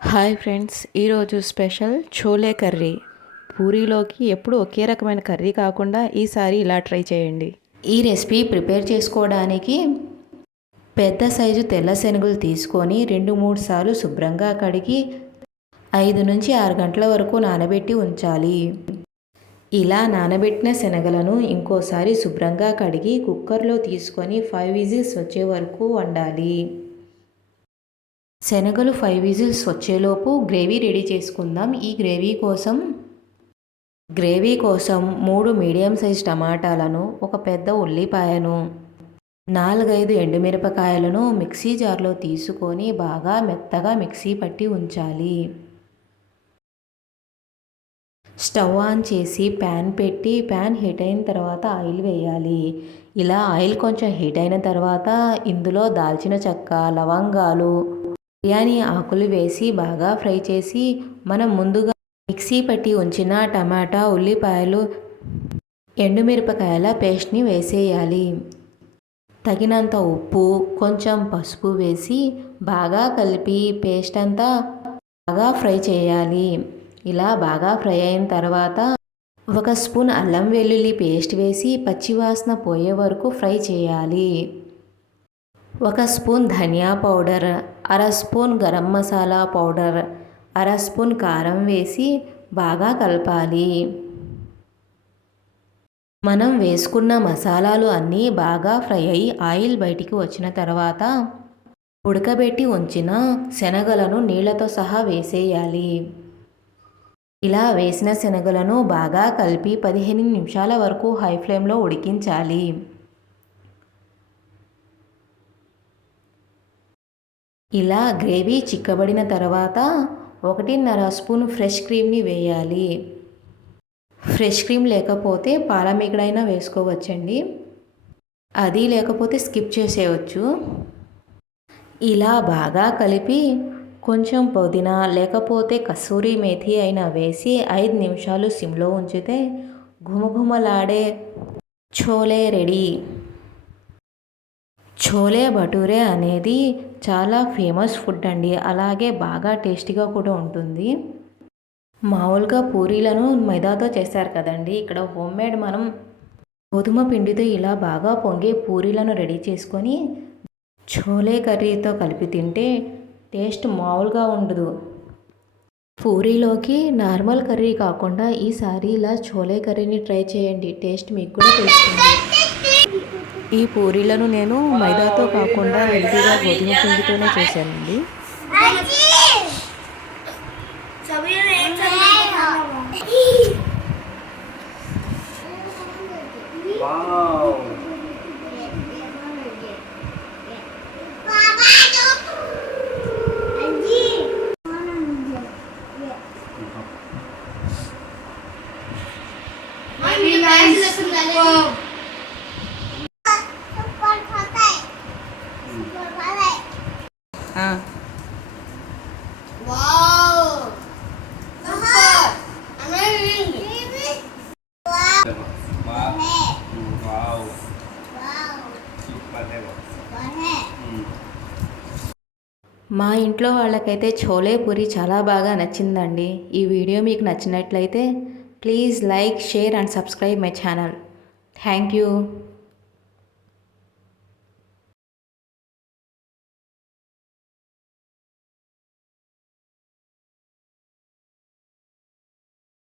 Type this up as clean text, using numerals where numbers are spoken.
Hi friends, ఈరోజు special chole curry. పూరీలోకి ఎప్పుడు ఒకే రకమైన కర్రీ కాకుండా ఈసారి ఇలా ట్రై చేయండి. ఈ రెసిపీ ప్రిపేర్ చేసుకోవడానికి పెద్ద సైజు తెల్ల శనగలు తీసుకొని 2-3 సార్లు శుభ్రంగా కడిగి 5 నుంచి 6 గంటల వరకు నానబెట్టి ఉంచాలి. ఇలా నానబెట్టిన శనగలను ఇంకోసారి శుభ్రంగా కడిగి కుక్కర్లో తీసుకొని 5 విజిల్స్ వచ్చే వరకు వండాలి. శనగలు 5 విజిల్స్ వచ్చేలోపు గ్రేవీ రెడీ చేసుకుందాం. ఈ గ్రేవీ కోసం 3 మీడియం సైజ్ టమాటాలను, ఒక పెద్ద ఉల్లిపాయను, 4-5 ఎండుమిరపకాయలను మిక్సీ జార్లో తీసుకొని బాగా మెత్తగా మిక్సీ పట్టి ఉంచాలి. స్టవ్ ఆన్ చేసి ప్యాన్ పెట్టి ప్యాన్ హీట్ అయిన తర్వాత ఆయిల్ వేయాలి. ఇలా ఆయిల్ కొంచెం హీట్ అయిన తర్వాత ఇందులో దాల్చిన చెక్క, లవంగాలు, బిర్యానీ ఆకులు వేసి బాగా ఫ్రై చేసి మనం ముందుగా మిక్సీ పట్టి ఉంచిన టమాటా, ఉల్లిపాయలు, ఎండుమిరపకాయల పేస్ట్ని వేసేయాలి. తగినంత ఉప్పు, కొంచెం పసుపు వేసి బాగా కలిపి పేస్ట్ అంతా బాగా ఫ్రై చేయాలి. ఇలా బాగా ఫ్రై అయిన తర్వాత 1 స్పూన్ అల్లం వెల్లుల్లి పేస్ట్ వేసి పచ్చివాసన పోయే వరకు ఫ్రై చేయాలి. 1 స్పూన్ ధనియా powder, 1/2 spoon garam masala powder, 1/2 spoon కారం వేసి బాగా కలపాలి. మనం వేసుకున్న మసాలాలు అన్నీ బాగా ఫ్రై అయ్యి ఆయిల్ బయటికి వచ్చిన తర్వాత ఉడకబెట్టి ఉంచిన శనగలను నీళ్లతో సహా వేసేయాలి. ఇలా వేసిన శనగలను బాగా కలిపి 15 నిమిషాల వరకు హై ఫ్లేమ్లో ఉడికించాలి. ఇలా గ్రేవీ చిక్కబడిన తర్వాత 1.5 స్పూన్ ఫ్రెష్ క్రీమ్ని వేయాలి. ఫ్రెష్ క్రీమ్ లేకపోతే పాలమీగడైనా వేసుకోవచ్చండి. అది లేకపోతే స్కిప్ చేసేయచ్చు. ఇలా బాగా కలిపి కొంచెం పుదీనా లేకపోతే కసూరి మేథి అయినా వేసి 5 నిమిషాలు సిమ్లో ఉంచితే ఘుమఘుమలాడే చోలే రెడీ. చోలే భటూరే అనేది చాలా ఫేమస్ ఫుడ్ అండి. అలాగే బాగా టేస్టీగా కూడా ఉంటుంది. మామూలుగా పూరీలను మైదాతో చేస్తారు కదండి. ఇక్కడ హోమ్మేడ్ మనం గోధుమ పిండితో ఇలా బాగా పొంగే పూరీలను రెడీ చేసుకొని చోలే కర్రీతో కలిపి తింటే టేస్ట్ మామూలుగా ఉండదు. పూరీలోకి నార్మల్ కర్రీ కాకుండా ఈసారి ఇలా చోలే కర్రీని ట్రై చేయండి. టేస్ట్ మీకు కూడా తెలుస్తుంది. ఈ పూరీలను నేను మైదాతో కాకుండా హెల్తీగా గోధుమ పిండితోనే చేశానండి. మా ఇంట్లో వాళ్ళకైతే చోలే పూరి చాలా బాగా నచ్చిందండి. ఈ వీడియో మీకు నచ్చినట్లయితే please like, share and subscribe my channel. Thank you.